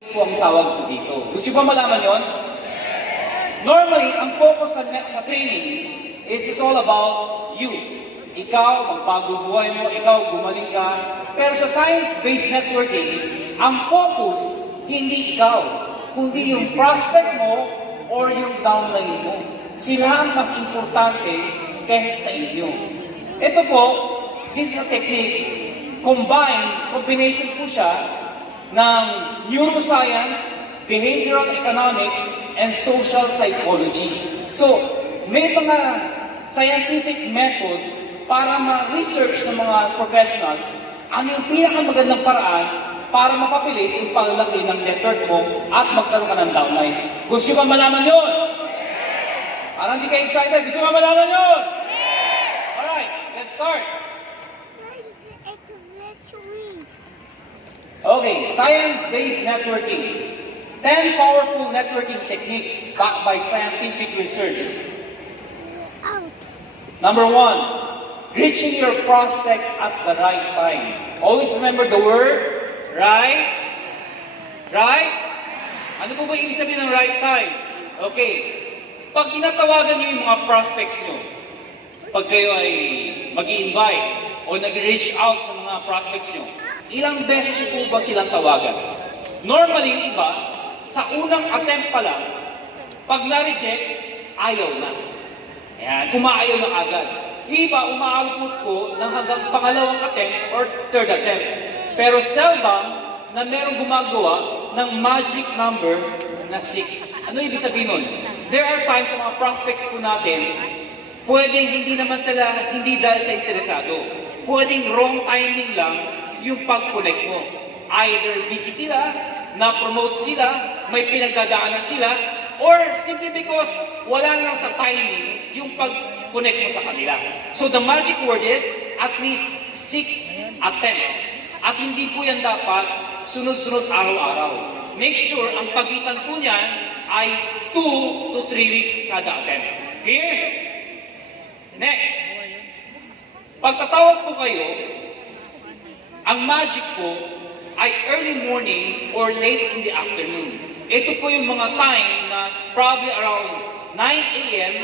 po ang tawag ko dito. Gusto ba malaman yon? Normally, ang focus sa training is all about you. Ikaw, magbago buhay mo, ikaw, gumaling ka. Pero sa science-based networking, ang focus, hindi ikaw, kundi yung prospect mo or yung downline mo. Sila ang mas importante kaysa sa inyo. Ito po, this is a technique. Combination po siya ng neuroscience, behavioral economics, and social psychology. So, may mga scientific method para ma-research ng mga professionals ano yung pinakamagandang paraan para mapabilis yung paglalaki ng network mo at magkaroon ka ng downlines. Gusto nyo ba malaman yun? Parang hindi ka excited. Gusto nyo ba malaman yun? Alright, let's start. Okay, science-based networking. 10 powerful networking techniques backed by scientific research. Number 1, reaching your prospects at the right time. Always remember the word, right? Right? Ano po ba ibig sabihin ng right time? Okay, pag tinatawagan niyo yung mga prospects niyo, pag kayo ay mag-i-invite o nag-reach out sa mga prospects niyo, ilang beses niyo po ba silang tawagan? Normally, yung iba, sa unang attempt pa lang, pag na-reject, ayaw na. Ayan, umaayaw na agad. Iba, umaabot po ng hanggang pangalawang attempt or third attempt. Pero seldom na merong gumagawa ng magic number na 6. Ano ibig sabihin nun? There are times sa mga prospects po natin, pwedeng hindi naman sila, hindi dahil sa interesado. Pwedeng wrong timing lang yung pag-connect mo. Either busy sila, na-promote sila, may pinagdadaanan sila, or simply because wala lang sa timing yung pag-connect mo sa kanila. So the magic word is at least 6 attempts. At hindi po yan dapat sunod-sunod araw-araw. Make sure ang pagitan po niyan ay 2 to 3 weeks kada attempt. Clear? Next. Pagtatawag po kayo, ang magic po ay early morning or late in the afternoon. Ito po yung mga time na probably around 9 a.m.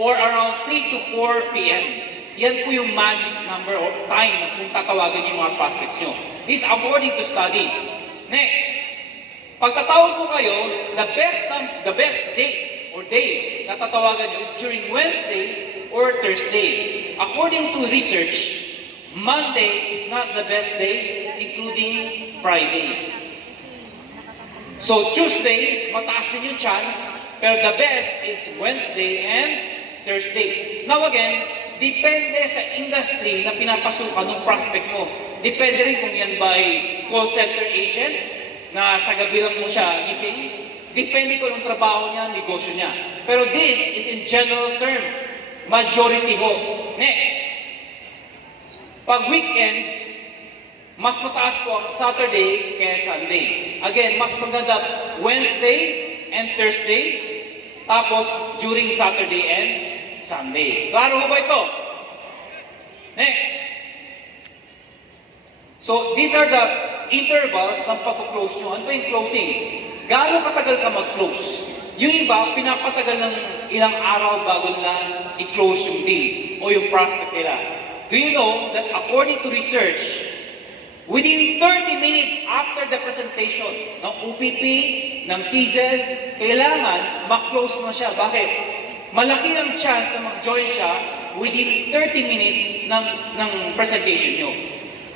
or around 3 to 4 p.m. Yan po yung magic number or time na kung tatawagan yung mga prospects nyo. This is according to study. Next, pagtatawag po kayo, the best date or day na tatawagan nyo is during Wednesday or Thursday. According to research, Monday is not the best day, including Friday. So Tuesday, mataas din yung chance, pero the best is Wednesday and Thursday. Now again, depende sa industry na pinapasukan ng prospect mo. Depende rin kung yan by call center agent, na sa gabi lang mo siya gising. Depende kung anong trabaho niya, negosyo niya. Pero this is in general term, majority ho. Next. Pag weekends, mas mataas po ang Saturday kaya Sunday. Again, mas maganda Wednesday and Thursday, tapos during Saturday and Sunday. Klaro ba ito? Next. So, these are the intervals ng pag-close nyo. Ano ba yung closing? Gaano katagal ka mag-close? Yung iba, pinapatagal ng ilang araw bago lang i-close yung deal o yung prospect nila. Do you know that according to research, within 30 minutes after the presentation ng OPP, ng CZEL, kailangan mag-close na siya. Bakit? Malaki ang chance na mag-join siya within 30 minutes ng presentation nyo.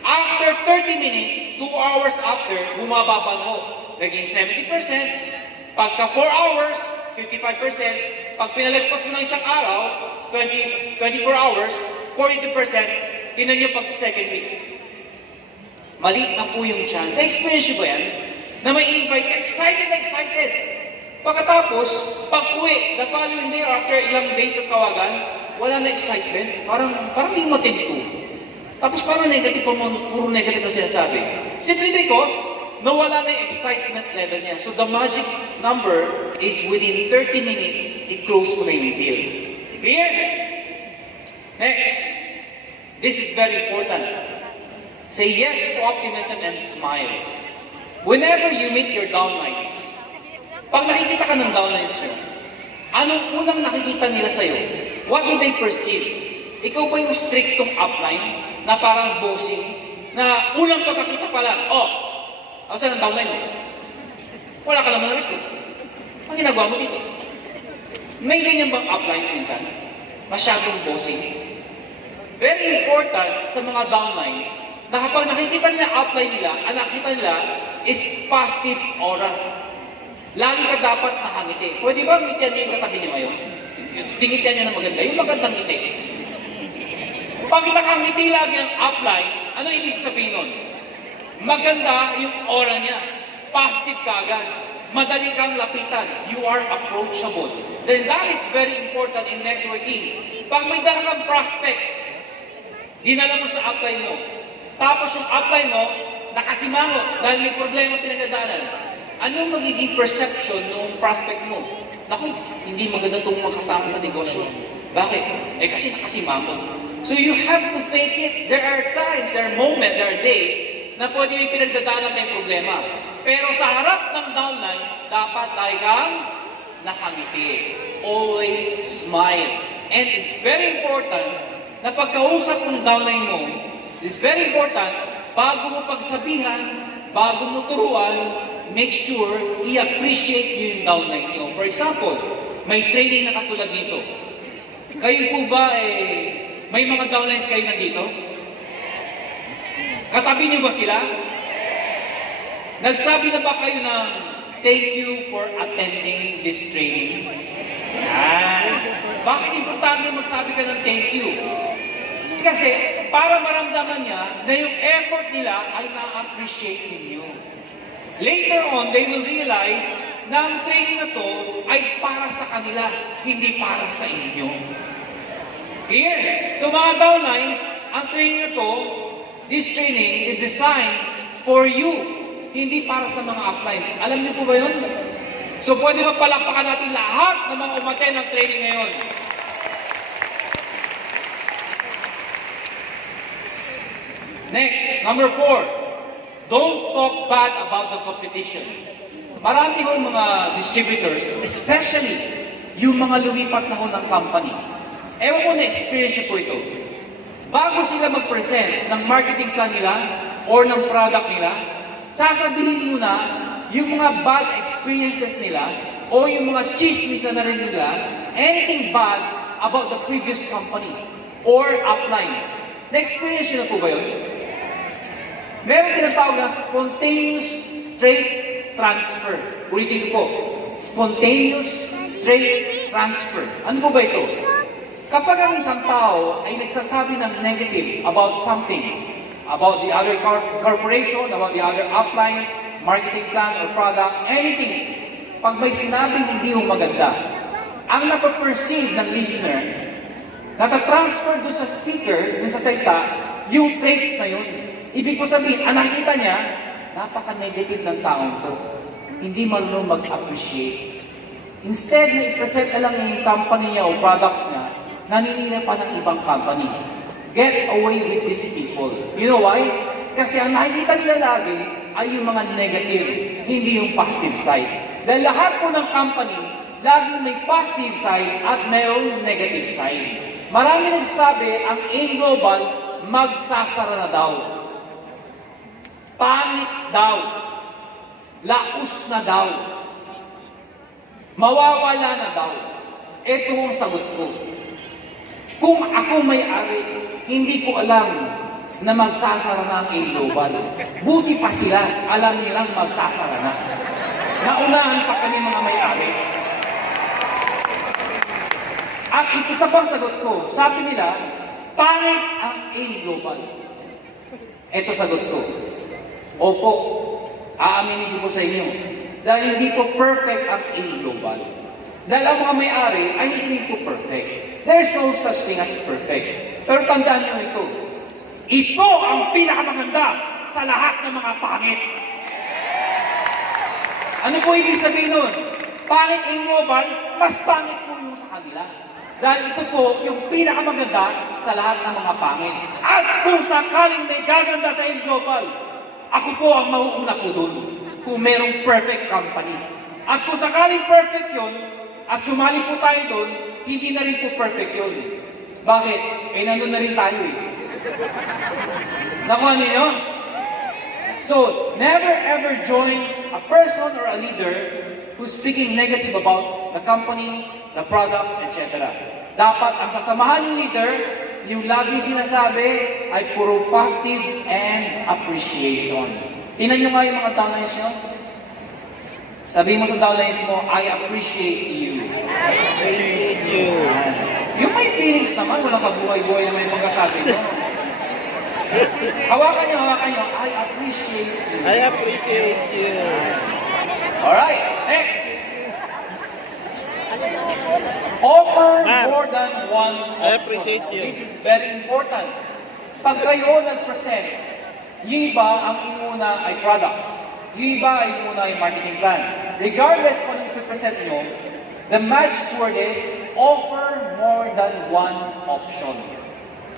After 30 minutes, 2 hours after, bumababa na ho. Naging 70%. Pagka 4 hours, 55%. Pag pinalagpas mo ng isang araw, 24 hours, 42%, tinan nyo pag second week. Maliit na po yung chance. Na-experience nyo ba yan? Na may invite ka, excited. Pagkatapos, pag-uwi, the following day or after ilang days of tawagan, wala na excitement. Parang di matinto. Tapos parang negative, puro negative na sinasabi. Simply because, nawala na yung excitement level niya. So the magic number is within 30 minutes, i-close mo na yung deal. Clear? Next, this is very important. Say yes to optimism and smile. Whenever you meet your downlines, pag nakikita ka ng downlines nyo, anong unang nakikita nila sa'yo? What do they perceive? Ikaw ba yung strictong upline na parang bossing, na unang pagkakita pa lang, saan ang downline mo? Wala ka naman na-recruit. Ang ginagawa mo dito? May ganyan bang uplines minsan? Masyadong bossing? Very important sa mga downlines na kapag nakikita nila upline nila, ang nakikita nila is positive aura. Lagi ka dapat nakangiti. Pwede ba ngitian niyo yung katabi niyo ngayon? Tingitian niyo na maganda. Yung magandang ngiti. Pag nakangiti lagi ang upline, ano ibig sabihin nun? Maganda yung aura niya. Positive ka agad. Madali kang lapitan. You are approachable. Then that is very important in networking. Pag may dala kang prospect, dinala mo sa upline mo. Tapos yung upline mo, nakasimangot dahil may problema pinagdadaanan. Anong magiging perception ng prospect mo? Naku, hindi maganda itong makasama sa negosyo. Bakit? Kasi nakasimangot. So you have to fake it. There are times, there are moments, there are days na pwede may pinagdadaanan tayong problema. Pero sa harap ng downline, dapat tayo kang nakangiti. Always smile. And it's very important na pagkausap ng downline mo, it's very important, bago mo pagsabihan, bago mo turuan, make sure i-appreciate nyo yung downline nyo. For example, may training na katulad dito. Kayo po ba, may mga downlines kayo nandito? Katabi nyo ba sila? Nagsabi na ba kayo ng thank you for attending this training? Bakit importante magsabi ka ng thank you? Kasi para maramdaman niya na yung effort nila ay na-appreciate ninyo. Later on, they will realize na ang training na to ay para sa kanila, hindi para sa inyo. Clear? So mga downlines, ang training na to, this training is designed for you. Hindi para sa mga uplines. Alam niyo po ba yun? So pwede ba palakpakan natin lahat ng mga umaten ng training ngayon? Next, number 4. Don't talk bad about the competition. Marami hong mga distributors, especially yung mga lumipat na ho ng company. Ewan ko na experience po ito. Bago sila mag-present ng marketing plan nila or ng product nila, sasabihin muna yung mga bad experiences nila o yung mga chismis na narinig nila, anything bad about the previous company or uplines. Na-experience nyo na po ba yun? Meron tinatawag na spontaneous trait transfer. Ulitin ko po, spontaneous trait transfer. Ano po ba ito? Kapag ang isang tao ay nagsasabi ng negative about something, about the other corporation, about the other upline, marketing plan or product, anything. Pag may sinabing hindi yung maganda, ang napaperceive ng listener, natatransfer doon sa speaker, doon sa salita, yung traits na yun. Ibig ko sabihin, ang nakita niya, napaka-negative ng taong to. Hindi marunong mag-appreciate. Instead na i-present na lang yung company niya o products niya, naninira pa ng ibang company. Get away with these people. You know why? Kasi ang nakikita nila lagi ay yung mga negative, hindi yung positive side. Dahil lahat po ng company, laging may positive side at mayroong negative side. Marami nagsasabi, ang AIM Global, magsasara na daw. Pangit daw. Laos na daw. Mawawala na daw. Ito ang sagot ko. Kung ako may-ari, hindi ko alam na magsasara na ang AIM Global. Buti pa sila, alam nilang magsasara na. Naunahan pa kami mga may-ari. At isa pang sagot ko, sabi nila, pangit ang AIM Global. Ito sagot ko. Opo, aaminin ko po sa inyo. Dahil hindi po perfect ang AIM Global. Dahil ang mga may-ari ay hindi po perfect. There is no such thing as perfect. Pero tandaan nyo ito. Ito ang pinakamaganda sa lahat ng mga pangit. Ano po ibig sabihin nun? Pangit AIM Global, mas pangit po yung sa kanila. Dahil ito po yung pinakamaganda sa lahat ng mga pangit. At kung sakaling may gaganda sa AIM Global, ako po ang mauuna po dun. kung merong perfect company. At kung sakaling perfect yun, at sumali po tayo doon, hindi na rin po perfect yun. Bakit? Eh, nandun na rin tayo eh. Nakuha ninyo? So, never ever join a person or a leader who's speaking negative about the company, the products, etc. Dapat ang sasamahan ng leader, yung lagi sinasabi ay puro positive and appreciation. Tingnan nyo nga yung mga downlines nyo. Sabihin mo sa downlines mo, I appreciate you. I appreciate you. Yung may feelings naman, walang kabuhay-buhay na may pagkasabi mo. Hawakan nyo, I appreciate you. I appreciate you. Alright, next. Offer Ma'am, more than one option. I appreciate you. This is very important. Pag kayo nag-present, yung iba ang inuna ay products. Yung iba ay inuna ay marketing plan. Regardless kung ano ipipresent mo, the magic word is offer more than one option.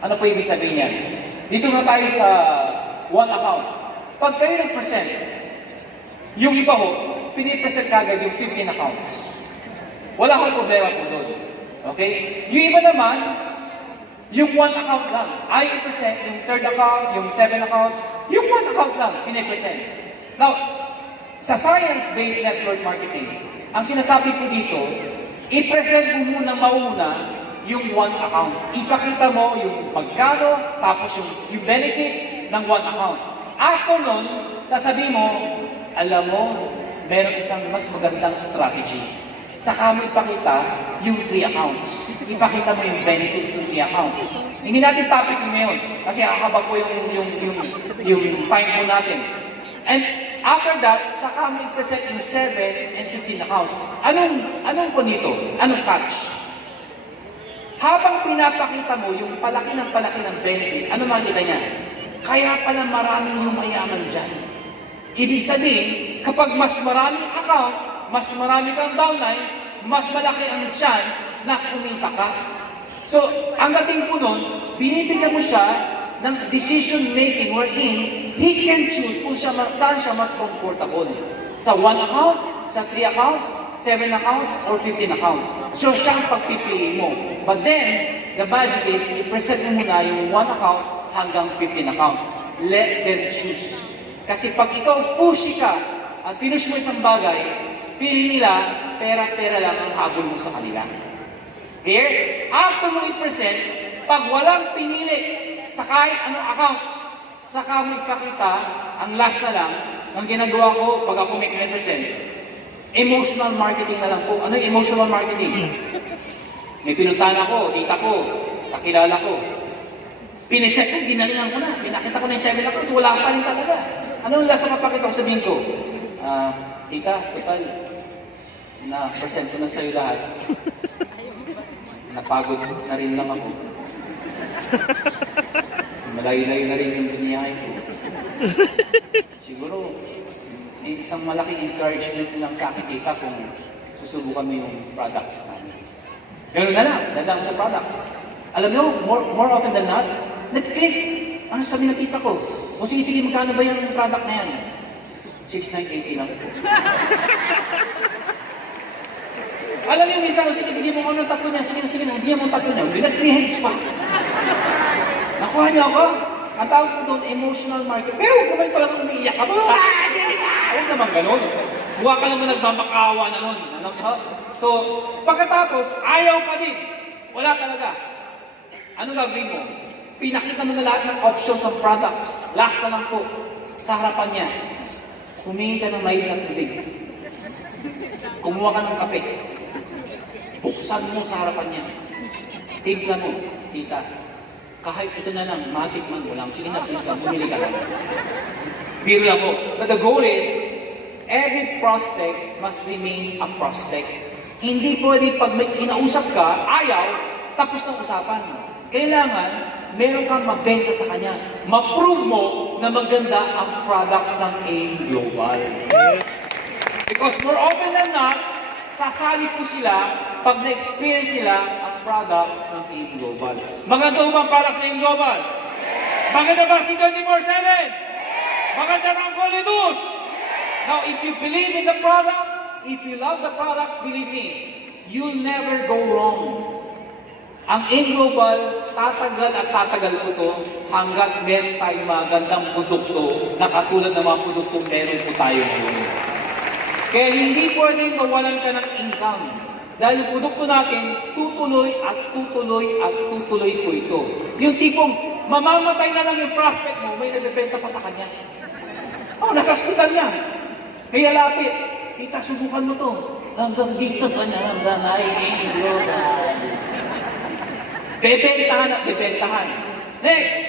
Ano po ibig sabihin yan? Dito na tayo sa one account. Pag kayo nag-present, yung iba ho, pinipresent kagad yung 15 accounts. Wala kang problema po doon. Okay? Yung iba naman, yung one account lang. I present yung third account, yung 7 accounts, yung one account lang, pinipresent. Now, sa science-based network marketing, ang sinasabi po dito, i-present mo muna mauna yung one account. Ipakita mo yung magkano, tapos yung benefits ng one account. After nun, sasabihin mo, alam mo, meron isang mas magandang strategy. Saka mo ipakita yung 3 accounts. Ipakita mo yung benefits ng 3 accounts. Hindi natin topic yun ngayon, kasi kakabag po yung time po natin. And after that, saka mo i-present yung 7 and 15 accounts. Anong po nito? Anong catch? Habang pinapakita mo yung palaki ng benefit, ano makikita niya? Kaya pala maraming yumayaman dyan. Ibig sabihin, kapag mas maraming account, mas marami kang downlines, mas malaki ang chance na kumita ka. So, ang dating po nun, binibigyan mo siya ng decision making wherein he can choose kung saan siya mas comfortable. Sa 1 account, sa 3 accounts, 7 accounts, or 15 accounts. So, siya ang pagpipiliin mo. But then, the magic is, i-present mo muna yung 1 account hanggang 15 accounts. Let them choose. Kasi pag ikaw pushy ka at pinush mo isang bagay, feeling nila, pera-pera lang ang habol mo sa kanila. Clear? After mo i-present, pag walang pinili sa kahit anong accounts, saka mo ipakita, ang last na lang, ang ginagawa ko pag ako may present, emotional marketing na lang po. Ano yung emotional marketing? May pinuntahan ako, tita ko, kakilala ko. Piniset ko, ginalingan ko na. Pinakita ko na yung 7 accounts, wala pa rin talaga. Ano yung last na mapakita ko sabihin ko? Tita, total, na-present ko na sa'yo lahat. Napagod na rin lang ako. Malayo-layo na rin yung biniyahe ko. Siguro, may isang malaking encouragement lang sa akin, tita, kung susubukan mo yung products namin. Ganoon na lang, dadaan sa products. Alam nyo, more often than not, nag-click. Ano sabi ng tita ko? O sige, magkano ba yung product na yan? 6,980 lang po. Alam niyo, minsan ko, sige, bigyan mo ko ng tatlo niya. Sige, bigyan mo ng tatlo niya. Binag 3 heads pa. Nakuha niyo ako? Ang tawag ko doon, emotional market. Pero kung pa lang umiiyak ka, huwag naman ganun. Buha ka naman nagbabakawa na nun. So, pagkatapos, ayaw pa din. Wala talaga. Ano gagawin mo? Pinakita mo na lahat ng options of products. Last na lang po. Sa harapan niya. Humingi ka ng mahil na tubig. Kumuha ka ng kape. Buksan mo sa harapan niya. Timpla mo, tita. Kahit ito na lang, matikman mo lang. Sige na, please lang, bumili ka lang. Biro lang po. But the goal is, every prospect must remain a prospect. Hindi pwede pag may kinausap ka, ayaw, tapos na usapan. Kailangan, meron kang mabenta sa kanya. Ma-prove mo na maganda ang products ng AIM Global. Because more often than not, sasali po sila pag na-experience nila ang products ng AIM Global. Maganda ba ang products ng AIM Global? Maganda ba si 24/7? Maganda ba ang Polydus? Now, if you believe in the products, if you love the products, believe me, you'll never go wrong. Ang Global, tatagal at tatagal po to hanggat meron tayong mga gandang produkto na katulad ng mga produktong meron po tayo ngayon. Kaya hindi pwedeng mawalan ka ng income. Dahil yung produkto natin, tutuloy at tutuloy at tutuloy po ito. Yung tipong mamamatay na lang yung prospect mo, may nagbebenta pa sa kanya. Oh, nasa hospital niya. May lalapit. Tita, subukan mo to. Hanggang dito pa niya hanggang ay Global. Bebentahan at bebentahan. Next,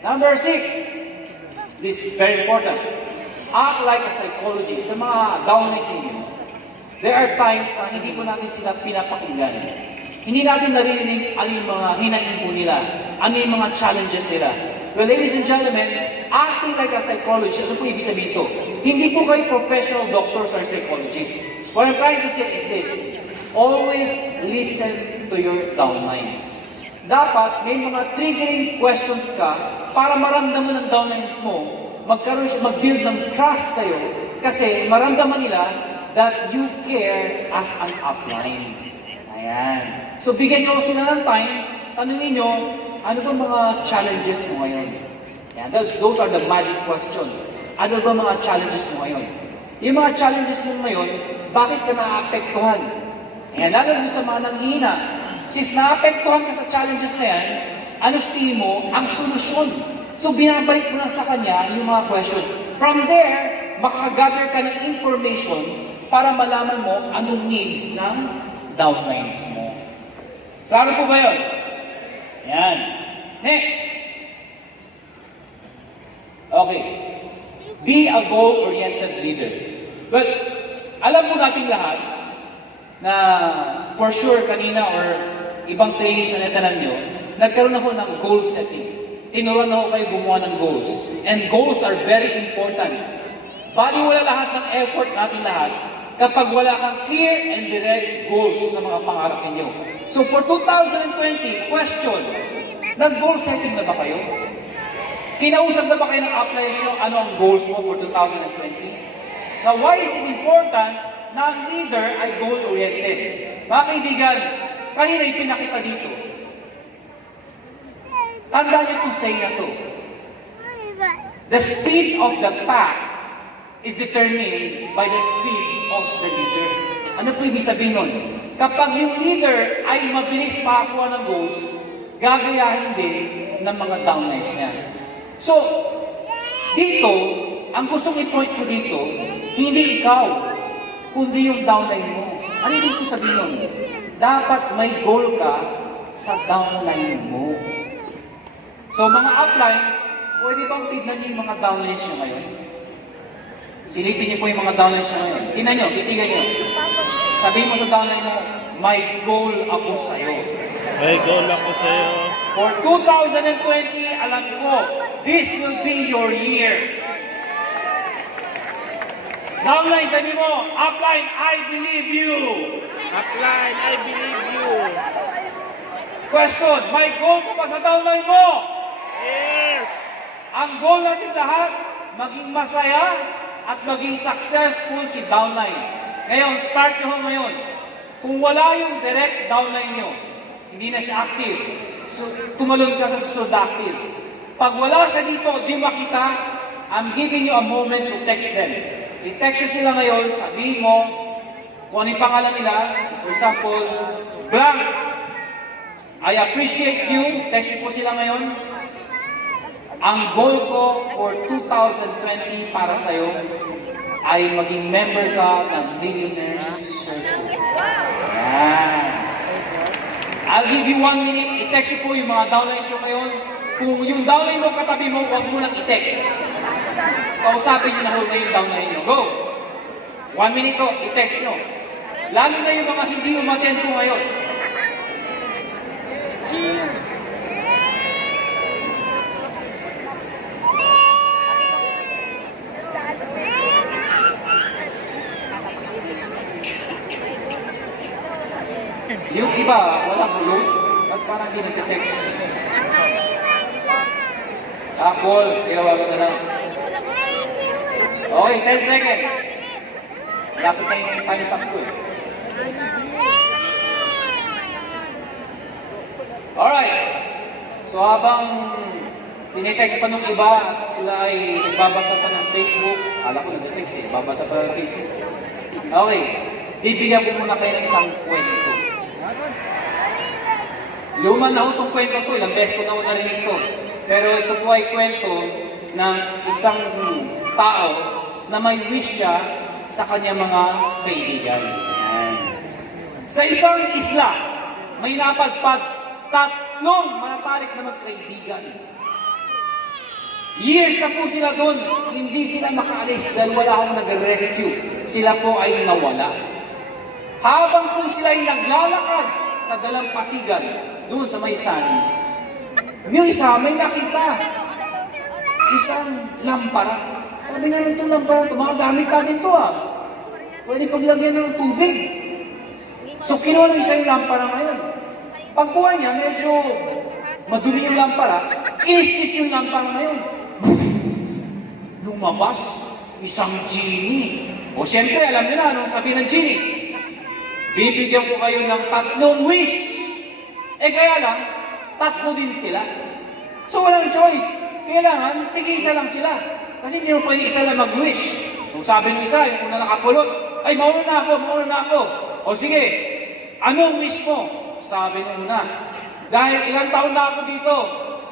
number 6. This is very important. Act like a psychologist. Sa mga downlisting nyo, there are times na hindi po natin sila pinapakinggan. Hindi natin naririnig ano yung mga hinahin po nila, ano yung mga challenges nila. Well, ladies and gentlemen, acting like a psychologist, ano po ibig sabihin ito? Hindi po kayo professional doctors or psychologists. What I'm trying to say is this: always listen to your downlines. Dapat may mga triggering questions ka para maramdaman ng downlines mo, mag-build ng trust sa'yo, kasi maramdaman nila that you care as an upline. Ayan. So bigyan nyo sila ng time, tanungin nyo, ano ba mga challenges mo ngayon? Ayan. Those are the magic questions. Ano ba mga challenges mo ngayon? Yung mga challenges mo ngayon, bakit ka naapektuhan? Ayan, lalo sa mga nanghina. Since naapektuhan ka sa challenges na yan, ano tingin mo ang solusyon? So binabalik mo na sa kanya yung mga question. From there, makagather ka ng information para malaman mo anong needs ng downlines mo. Klaro po ba yun? Yan. Next. Okay. Be a goal-oriented leader. Well, alam po natin lahat na for sure kanina or ibang trainees na natanan nyo, nagkaroon ako ng goal setting. Tinuruan ako kayo gumawa ng goals. And goals are very important. Baliwala lahat ng effort natin lahat kapag wala kang clear and direct goals sa mga pangarap ninyo. So for 2020, question, nag-goal setting na ba kayo? Kinausap na ba kayo ng upline nyo ano ang goals mo for 2020? Now, why is it important na ang leader ay goal-oriented? Mga kaibigan, kanina yung pinakita dito. Tandaan niyo itong saying na to. The speed of the pack is determined by the speed of the leader. Ano po ibig sabihin nun? Kapag yung leader ay mabilis makakuha ng goals, gagayahin din ng mga downlines niya. So, dito, ang gustong i-point ko dito, hindi ikaw, kundi yung downline mo. Ano ibig sabihin nun? Dapat may goal ka sa downline mo. So mga uplines, pwede bang tignan niyo yung mga downlines nyo ngayon? Silipin niyo po yung mga downlines nyo ngayon. Tignan nyo, titigan nyo. Sabihin mo sa downline mo, may goal ako sa'yo. May goal ako sa'yo. For 2020, alam ko, this will be your year. Downline, sabi mo, upline, I believe you. Upline, I believe you. Question, may goal ka pa sa downline mo? Yes. Ang goal natin lahat, maging masaya at maging successful si downline. Ngayon, start nyo ngayon. Kung wala yung direct downline nyo, hindi na siya active, so tumalon ka sa susunod active. Pag wala siya dito, di makita, I'm giving you a moment to text them. I-text nyo sila ngayon, sabihin mo, kung ano yung pangalan nila, for example, blank, I appreciate you, text nyo po sila ngayon. Ang goal ko for 2020 para sa'yo ay maging member ka ng Millionaires Circle. Yan. I'll give you 1 minute, i-text nyo po yung mga downlines nyo ngayon. Kung yung downline mo katabi mo, huwag mo nang i-text. Kausapin nyo na hold na yung downline nyo. Go! 1 minute ko, i-text nyo. Lalo na yung mga hindi umattend ko ngayon. Yung iba, walang hulog at parang hindi nag-text. Apple, tinawagan na lang. Okay, 10 seconds. Lapit na yung time stop ko eh. Alright. So habang tinitext pa ng iba at sila ay nagbabasa pa ng Facebook, ala ko nag-text eh, babasa pa ng Facebook. Okay, bibigyan ko muna kayo ng isang kwento. Luma na ho itong kwento ko, ilang beses ko na ho narinig ito. Pero ito po ay kwento ng isang tao na may wish siya sa kanyang mga kaibigan. Ayan. Sa isang isla, may napadpad tatlong matalik na magkaibigan. Years na po sila doon, hindi sila makaalis dahil wala akong nag-rescue. Sila po ay nawala. Habang po sila ay naglalakad sa dalampasigan, doon sa may sani, yung isa may nakita, isang lampara. Sabi nga nito lampara, ito mga gamit natin ito ah. Pwede paglagyan ng tubig. So kinuha ng isa yung lampara ngayon. Pagkuha niya, medyo madumi yung lampara, kinis-kinis yung lampara ngayon. Lumabas, isang genie. O siyempre, alam niyo na, anong sabi ng genie? Bibigyan ko kayo ng 3 wish. Eh kaya lang, 3 din sila. So walang choice. Kailangan, tig-isa lang sila. Kasi hindi mo pwede isa lang mag-wish. Kung sabi ng isa, yung una nakapulot, ay mauna na ako. O sige, anong wish mo? Sabi ng una, dahil ilang taon na ako dito,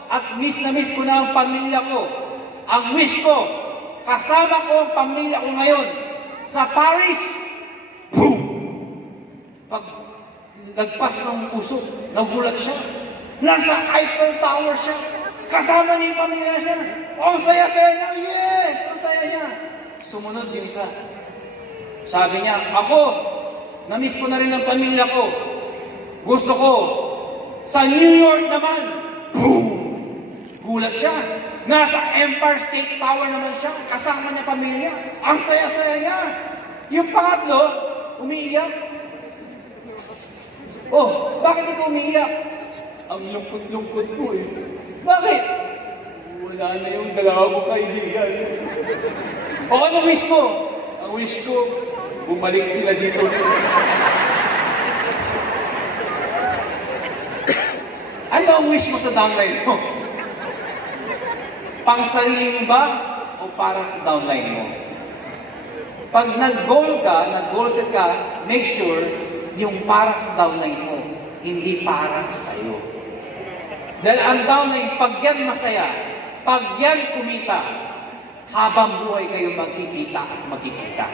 at miss na miss ko na ang pamilya ko. Ang wish ko, kasama ko ang pamilya ko ngayon sa Paris. Boom! Pag lagpas ng puso, nagulat siya. Nasa Eiffel Tower siya. Kasama niya yung pamilya niya. Ang saya-saya niya. Yes! Ang saya niya. Sumunod yung isa. Sabi niya, ako, na-miss ko na rin ang pamilya ko. Gusto ko, sa New York naman. Boom! Gulat siya. Nasa Empire State Tower naman siya. Kasama niya pamilya. Ang saya-saya niya. Yung pangatlo, umiiyak. Oh, bakit ito umiiyak? Ang lungkot-lungkot ko eh. Bakit? Wala na yung dalawa ko kaibigan. O ano wish mo? Ang wish ko, bumalik sila dito. Ano ang wish mo sa downline mo? Pang sarili mo ba o para sa downline mo? Pag nag-goal ka, nag-goal set ka, make sure yung para sa downline mo, hindi para sa'yo. Dahil ang downline, pag yan masaya, pag yan kumita, habang buhay kayo magkikita at magkikita.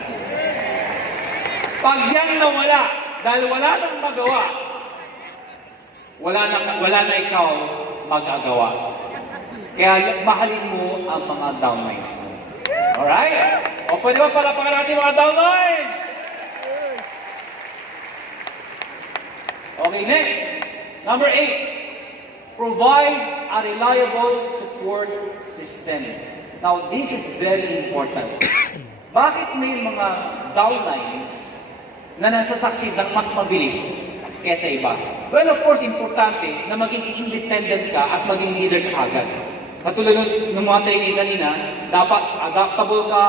Pag yan nawala, dahil wala nang magawa, wala na ikaw magagawa. Kaya mahalin mo ang mga downlines mo. Alright? O pwede ba palapakan natin mga downlines? Okay, next. Number 8. Provide a reliable support system. Now, this is very important. Bakit may mga downlines na nasasucceed ng mas mabilis kaysa iba? Well, of course, importante na maging independent ka at maging leader ka agad. Katulad ng mga training kanina, dapat adaptable ka,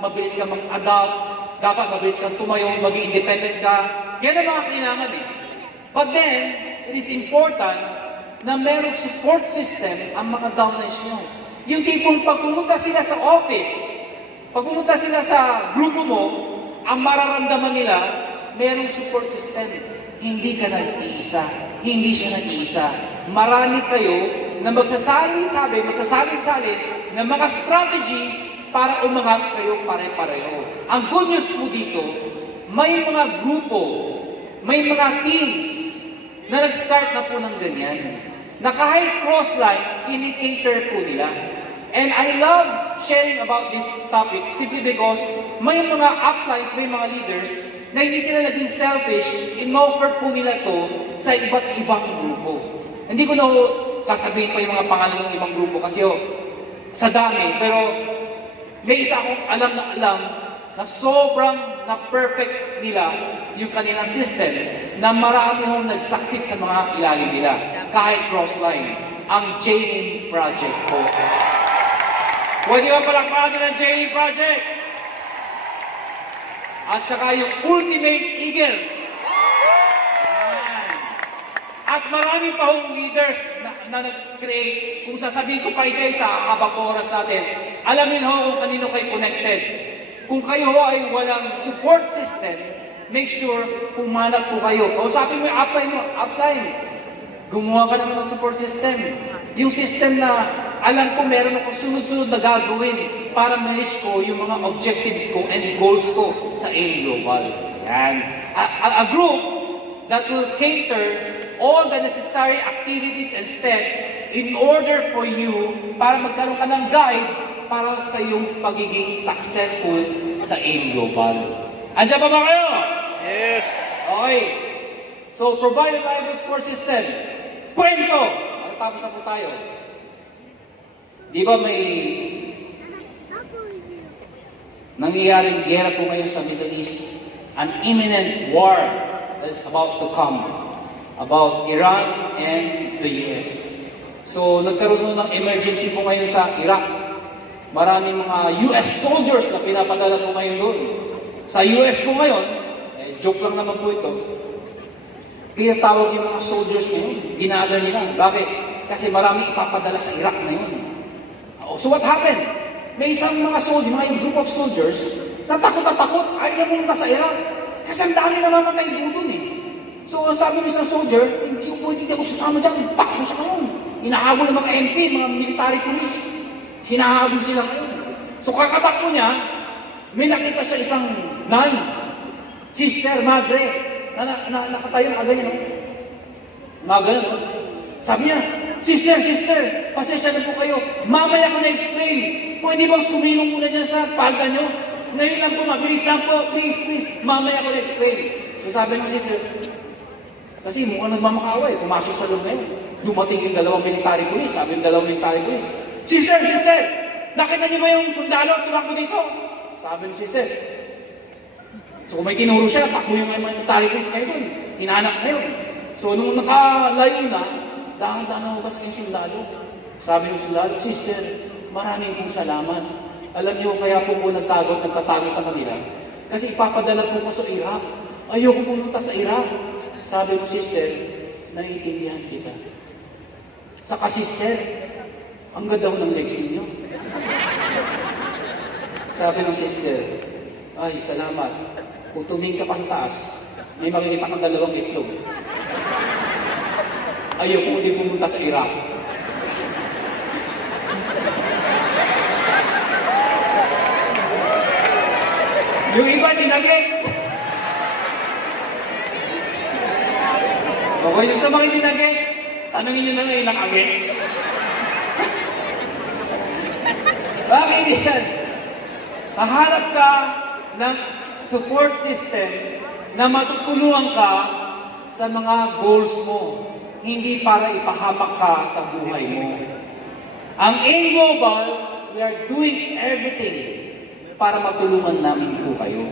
mabilis ka mag-adapt, dapat mabilis kang tumayo, maging independent ka. Yan ang mga kailangan eh. But then, it is important na merong support system ang mga downlines nyo. Yung tipong pag pumunta sila sa office, pag pumunta sila sa grupo mo, ang mararamdaman nila, merong support system. Hindi ka nag-iisa. Hindi siya nag-iisa. Marami kayo na magsasaling-sabi ng mga strategy para umangat kayo pare-pareho. Ang good news po dito, may mga grupo, may mga teams na nag-start na po ng ganyan. Na kahit cross-line, kinikater po nila. And I love sharing about this topic simply because may mga uplines, may mga leaders na hindi sila naging selfish, in-offer po nila to sa iba't ibang grupo. Hindi ko na sasabihin pa yung mga pangalan ng ibang grupo kasi sa dami, pero may isa akong alam na sobrang na perfect nila yung kanilang system na marami hong nag-succeed sa mga ilalim nila kahit crossline. Ang JNE Project po. Pwede ba palakpakan ng JNE Project? At saka yung Ultimate Eagles. Yan. At marami pa hong leaders na nag-create. Kung sasabihin ko pa isa-isa habang oras natin, alamin ho kung kanino kayo connected. Kung kayo ay walang support system, make sure pumanap po kayo. Kausapin mo yung upline. Gumawa ka naman ng support system. Yung system na alam ko meron ako sunod-sunod na gagawin para ma-reach ko yung mga objectives ko and goals ko sa AIM Global. Yan. A group that will cater all the necessary activities and steps in order for you para magkaroon ka ng guide para sa iyong pagiging successful sa AIM Global. Andiyan pa ba kayo? Yes. Okay. So, provide a reliable support system. Kwento! Tapos na po tayo. Di ba may nangyayaring gera po ngayon sa Middle East? An imminent war that is about to come about Iran and the US. So, nagkaroon ng emergency po ngayon sa Iraq. Maraming mga US soldiers na pinapadala po ngayon doon. Sa US po ngayon, joke lang naman po ito, pinatawag yung mga soldiers na yun, ginala nila. Bakit? Kasi marami ipapadala sa Iraq na yun. So what happened? May isang mga soldiers, mga group of soldiers, na takot, ayaw niya pumunta sa Iraq. Kasi ang dami namamatay doon eh. So sabi ng isang soldier, hindi ako susama dyan, takbo siya karon. Hinahabol ng mga MP, mga military police. Hinahabol sila karon. So kakatakbo niya, may nakita siya isang nun, sister, madre, nakatayo na ganyan. Mga ganun. Sabi niya, sister, pasensya na po kayo. Mamaya ko na-explain. Pwede bang sumilong muna dyan sa palda nyo? Ngayon lang po, mabilis lang po. Please. Mamaya ko na-explain. So sabi ng sister, kasi mukhang nagmamakaway, pumasok sa loob na yun. Dumating yung dalawang military police. Sabi yung dalawang military police, Sister, nakita niyo ba yung sundalo tumakbo dito? Sabi ng sister. So kung may kinuro siya, takbo yung mga military police kayo dun. Hinahanap na yun. So nung nakalayo na, dahan-dahan na hugas kayong sundalo. Sabi ng sundalo, Sister, maraming pong salamat. Alam niyo kaya po nagtatago sa kanila. Kasi ipapadala po ko sa Iraq. Ayoko pumunta sa Iraq. Sabi ng sister, naiintindihan kita. Saka sister, ang ganda ko ng legs ninyo. Sabi ng sister, ay salamat. Kung tumingin ka pa sa taas, may makikita kang dalawang itlog. Ayoko hindi pumunta sa Iraq. Yung iba, dinagets. Okay, yung sa mga dinagets, tanongin nyo na ngayon nakagets. Bakit yan? Hahanap ka ng support system na matutulungan ka sa mga goals mo, hindi para ipahamak ka sa buhay mo. Ang AIM Global, we are doing everything para matulungan namin po kayo.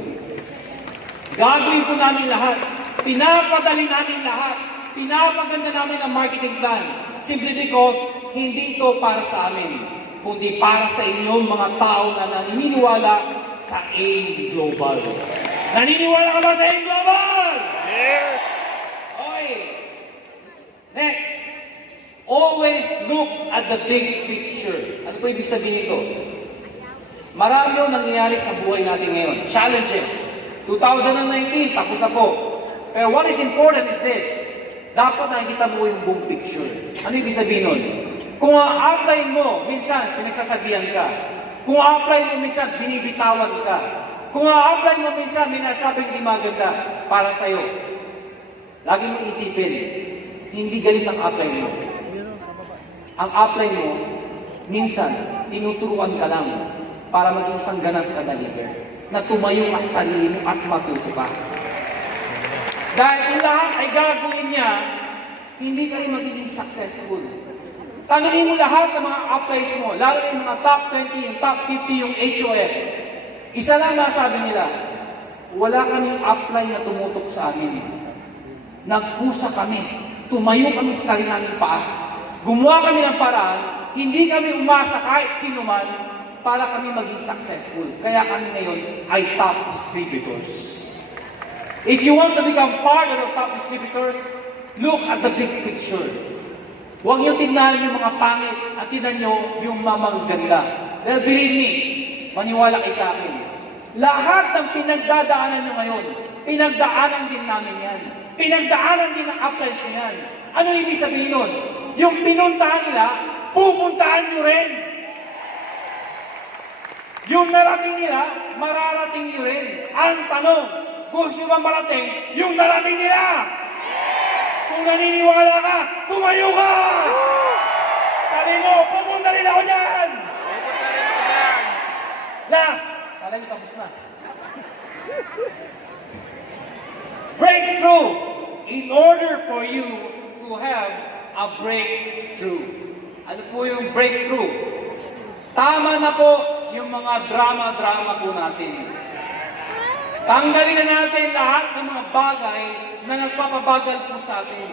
Gagawin po namin lahat. Pinapadali namin lahat. Pinapaganda namin ang marketing plan. Simply because hindi ito para sa amin, kundi para sa inyong mga tao na naniniwala sa AIM Global. Naniniwala ka ba sa AIM Global? Yes! Okay. Next. Always look at the big picture. Ano po ibig sabihin nito? Marami yung nangyayari sa buhay natin ngayon. Challenges. 2019, tapos na po. Pero what is important is this. Dapat nakikita mo yung buong picture. Ano ibig sabihin nun? Kung a-apply mo, minsan pinagsasabihan ka. Kung a-apply mo, minsan binibitawan ka. Kung a-apply mo, minsan minasabing di maganda para sa'yo. Lagi mo isipin, hindi galit ang apply mo. Ang apply mo, minsan, tinuturuan ka lang para maging isang ganap ka na leader, na tumayo ang sarili mo at matuto ka. Dahil kung lahat ay gagawin niya, hindi ka rin magiging successful. Tanungin mo lahat ng mga applies mo, lalo yung mga top 20, yung top 50, yung HOF. Isa lang masabi nila, wala kaming apply na tumutok sa amin. Nagkusa kami, tumayo kami sa sarili naming paa. Gumawa kami ng paraan, hindi kami umasa kahit sino man, para kami maging successful. Kaya kami ngayon ay top distributors. If you want to become part of the top distributors, look at the big picture. Huwag niyo tingnan yung mga pangit at tingnan niyo yung mamaganda. Dahil believe me, maniwala kayo sa akin. Lahat ng pinagdadaanan niyo ngayon, pinagdaanan din namin yan. Pinagdaanan din ng applies yan. Ano ibig sabihin nun? Yung pinuntahan nila, pupuntahan niyo rin. Yung narating nila, mararating niyo rin. Ang tanong, gusto nyo bang marating yung narating nila? Kung naniniwala ka, tumayo ka! Sabi mo, pupunta rin ako dyan! Pupunta rin ako dyan. Last! Kala nyo tapos na. Breakthrough! In order for you to have a breakthrough. Ano po yung breakthrough? Tama na po yung mga drama-drama po natin. Tanggalin na natin lahat ng mga bagay na nagpapabagal po sa atin.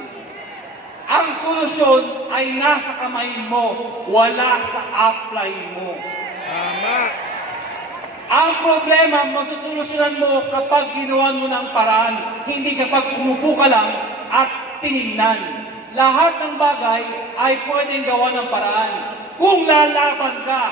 Ang solusyon ay nasa kamay mo, wala sa apply mo. Tama. Ang problema, masusolusyonan mo kapag ginawa mo ng paraan, hindi kapag umupo ka lang at tinignan. Lahat ng bagay ay pwedeng gawa ng paraan. Kung lalaban ka,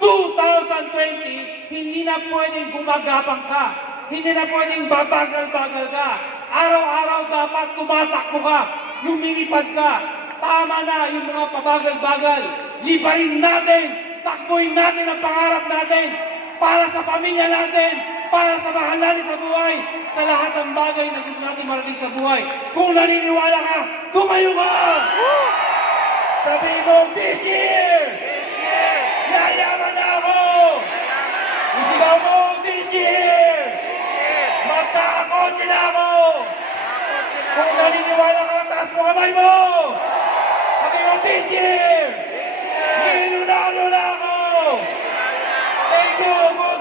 2020, hindi na pwedeng gumagapang ka. Hindi na pwedeng babagal-bagal ka. Araw-araw dapat tumatakbo ka, lumilipad ka. Tama na yung mga pabagal-bagal. Liparin natin, takbuhin natin ang pangarap natin para sa pamilya natin, para sa mahal natin sa buhay, sa lahat ng bagay na gusto natin marating sa buhay. Kung naniniwala ka, tumayo ka! Sabihin mo, this year! Yayaman na ako! Isigaw mo, this year! Magkakakotse na ako! Kung naniniwala ka, taas mo kamay mo! Sabihin mo, this year! Nilunalo na ako! Thank you!